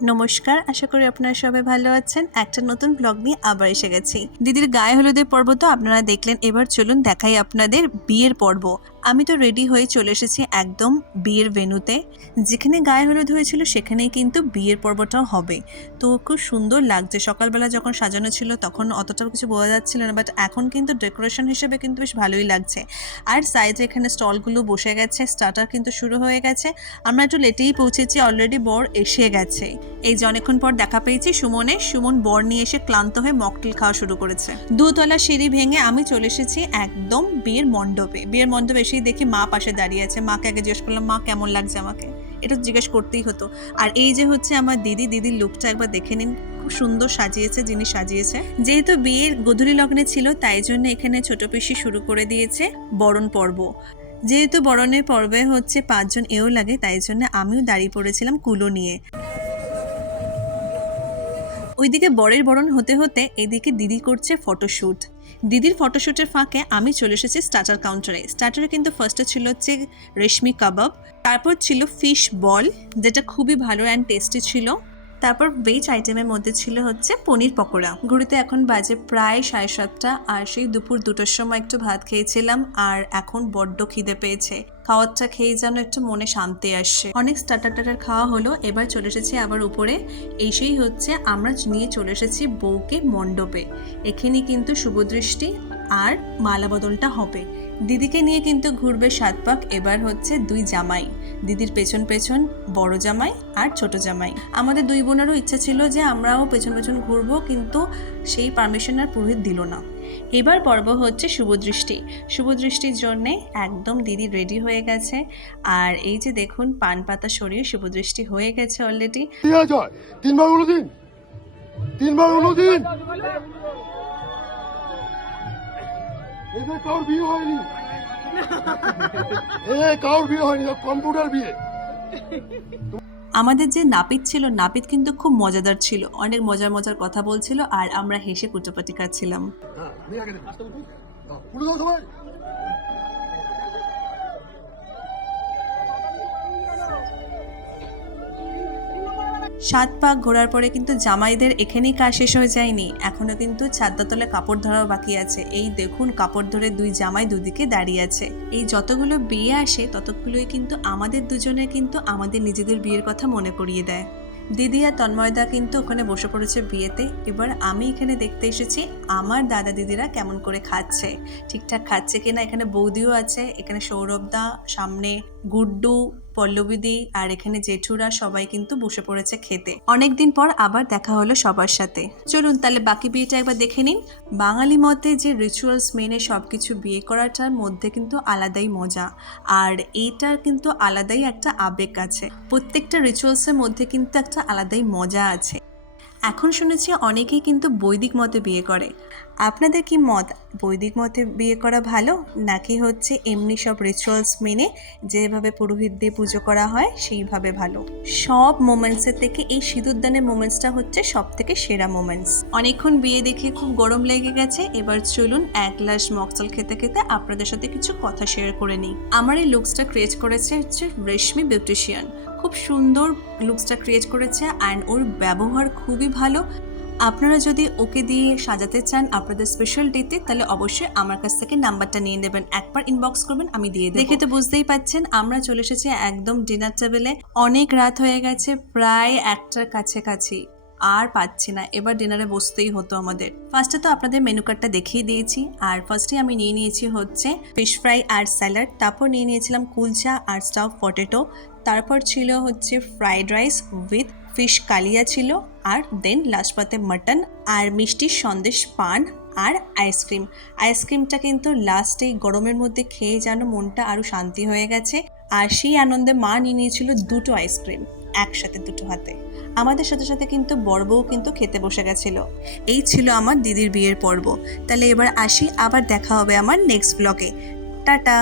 নমস্কার, আশা করি আপনারা সবাই ভালো আছেন। একটা নতুন ব্লগ নিয়ে আবার এসে গেছি। দিদির গায়ে হলুদের পর্ব তো আপনারা দেখলেন, এবার চলুন দেখাই আপনাদের বিয়ের পর্ব। আমি তো রেডি হয়ে চলে এসেছি একদম বিয়ের ভেন্যুতে। যেখানে গায়ে হলুদ হয়েছিল সেখানেই কিন্তু বিয়ের পর্বটাও হবে। তো খুব সুন্দর লাগছে। সকালবেলা যখন সাজানো ছিল তখন অতটাও কিছু বোঝা যাচ্ছিল না, বাট এখন কিন্তু ডেকোরেশন হিসেবে কিন্তু বেশ ভালোই লাগছে। আর সাইডে এখানে স্টলগুলো বসে গেছে, স্টার্টার কিন্তু শুরু হয়ে গেছে। আমরা একটু লেটেই পৌঁছেছি, অলরেডি বর এসে গেছে। এই যে অনেকক্ষণ পর দেখা পেয়েছি সুমন বর নিয়ে এসে ক্লান্ত হয়ে মকটেল খাওয়া শুরু করেছে। দুতলা সিঁড়ি ভেঙে আমি চলে এসেছি একদম বিয়ের মণ্ডপে এসেই দেখি মা পাশে দাঁড়িয়ে আছে। মাকে আগে জিজ্ঞেস করলাম, মা কেমন লাগছে আমাকে, এটা জিজ্ঞেস করতেই হতো। আর এই যে হচ্ছে আমার দিদির লুকটা একবার দেখে নিন, খুব সুন্দর সাজিয়েছে, যিনি সাজিয়েছে। যেহেতু বিয়ের গোধূলি লগ্নে ছিল তাই জন্য এখানে ছোট পিসি শুরু করে দিয়েছে বরণ পর্ব। যেহেতু বরণের পর্বে হচ্ছে 5 জন এও লাগে, তাই জন্য আমিও দাঁড়িয়ে পড়েছিলাম কুলো নিয়ে। ওইদিকে বরের বরণ হতে হতে এদিকে দিদি করছে ফটোশ্যুট। দিদির ফটোশ্যুটের ফাঁকে আমি চলে এসেছি স্টার্টার কাউন্টারে। স্টার্টারে কিন্তু ফার্স্টে ছিল হচ্ছে রেশমি কাবাব, তারপর ছিল ফিশ বল, যেটা খুবই ভালো অ্যান্ড টেস্টি ছিল। তারপর ভেজ আইটেমের মধ্যে ছিল হচ্ছে পনির পকোড়া। ঘড়িতে এখন বাজে প্রায় 7:30, আর সেই দুপুর 2টার সময় একটু ভাত খেয়েছিলাম, আর এখন বড্ড খিদে পেয়েছে। খাওয়ারটা খেয়ে যেন একটু মনে শান্তি আসছে। অনেক স্টার্টার খাওয়া হলো, এবার চলে এসেছি আবার উপরে। এসেই হচ্ছে আমরা নিয়ে চলে এসেছি বউকে মণ্ডপে। এখানে কিন্তু শুভদৃষ্টি আর মালা বদলটা হবে। দিদিকে নিয়ে কিন্তু ঘুরবে 7 পাক। এবার হচ্ছে 2 জামাই, দিদির পেছন পেছন বড় জামাই আর ছোট জামাই। আমাদের 2 বোনেরও ইচ্ছা ছিল যে আমরাও পেছন পেছন ঘুরবো, কিন্তু সেই পারমিশন আর পুরোহিত দিল না। এবার পর্ব হচ্ছে শুভদৃষ্টির জন্যে একদম দিদি রেডি হয়ে গেছে। আর এই যে দেখুন পান পাতা সরিয়ে শুভদৃষ্টি হয়ে গেছে অলরেডি। তিনবার হলো দিন এদের কারোর বিয়ে হয়নি, কারোর বিয়ে হয়নি, কম্পিউটার বিয়ে। আমাদের যে নাপিত ছিল, নাপিত কিন্তু খুব মজাদার ছিল, অনেক মজার কথা বলছিল, আর আমরা হেসে কুটোপাটি খাচ্ছিলাম। সাত পাক ঘোরার পরে কিন্তু জামাইদের এখানেই কাজ শেষ হয়ে যায়নি, এখনো কিন্তু ছাদটার তলে কাপড় ধরাও বাকি আছে। এই দেখুন কাপড় ধরে 2 জামাই দুদিকে দাঁড়িয়ে আছে। এই যতগুলো বিয়ে আসে ততগুলোই কিন্তু আমাদের দুজনের কিন্তু আমাদের নিজেদের বিয়ের কথা মনে করিয়ে দেয়। দিদি আর তন্ময়দা কিন্তু ওখানে বসে পড়েছে বিয়েতে। এবার আমি এখানে দেখতে এসেছি আমার দাদা দিদিরা কেমন করে খাচ্ছে, ঠিকঠাক খাচ্ছে কিনা। এখানে বৌদিও আছে, এখানে সৌরভদা, সামনে গুড্ডু, পল্লবীদি, আর এখানে জেঠুরা সবাই কিন্তু বসে পড়েছে খেতে। অনেকদিন পর আবার দেখা হলো সবার সাথে। চলুন তাহলে বাকি বিয়েটা একবার দেখে নিন। বাঙালি মতে যে রিচুয়ালস মেনে সবকিছু বিয়ে করাটার মধ্যে কিন্তু আলাদাই মজা, আর এইটার কিন্তু আলাদাই একটা আবেগ আছে। প্রত্যেকটা রিচুয়ালসের মধ্যে কিন্তু একটা আলাদাই মজা আছে। এখন শুনেছি অনেকেই কিন্তু বৈদিক মতে বিয়ে করে। আপনাদের কি মত? বৈদিক মতে বিয়ে করা ভালো, নাকি হচ্ছে এমনি সব রিচুয়ালস মেনে যেভাবে পুরোহিত দিয়ে পুজো করা হয় সেইভাবে ভালো? সব মোমেন্টসের থেকে এই সিঁদুরদানের মোমেন্টসটা হচ্ছে সব থেকে সেরা মোমেন্টস। অনেকক্ষণ বিয়ে দেখে খুব গরম লেগে গেছে। এবার চলুন 1 গ্লাস মকটেল খেতে খেতে আপনাদের সাথে কিছু কথা শেয়ার করে নিই। আমার এই লুকসটা ক্রিয়েট করেছে হচ্ছে রেশমি বিউটিশিয়ান। খুব সুন্দর লুকসটা ক্রিয়েট করেছে, অ্যান্ড ওর ব্যবহার খুবই ভালো। আপনারা যদি ওকে দিয়ে সাজাতে চান আপনাদের স্পেশাল ডেতে, তাহলে অবশ্যই আমার কাছ থেকে নাম্বারটা নিয়ে নেবেন, একবার ইনবক্স করবেন, আমি দিয়ে দেব। দেখে তো বুঝতেই পাচ্ছেন আমরা চলে এসেছি একদম ডিনার টেবিলে। অনেক রাত হয়ে গেছে, প্রায় 1টার কাছাকাছি, আর পাচ্ছি না, এবার ডিনারে বসতেই হতো আমাদের। ফার্স্টে তো আপনাদের মেনু কার্ডটা দেখিয়ে দিয়েছি। আর ফার্স্টে আমি নিয়ে নিয়েছি হচ্ছে ফিশ ফ্রাই আর স্যালাড, তারপর নিয়ে নিয়েছিলাম কুলচা আর স্টাফ পটেটো, তারপর ছিল হচ্ছে ফ্রাইড রাইস উইথ ফিশ কালিয়া ছিল, আর দেন লাস্ট পাতে মাটন আর মিষ্টির সন্দেশ, পান আর আইসক্রিমটা কিন্তু লাস্টে গরমের মধ্যে খেয়ে যেন মনটা আরও শান্তি হয়ে গেছে। আর সেই আনন্দে মা নিয়ে নিয়েছিল 2টো আইসক্রিম একসাথে 2টো হাতে। আমাদের সাথে সাথে কিন্তু বড় বউ কিন্তু খেতে বসে গেছিল। এই ছিল আমার দিদির বিয়ের পর্ব। তাহলে এবার আসি, আবার দেখা হবে আমার নেক্সট ব্লগে। টাটা।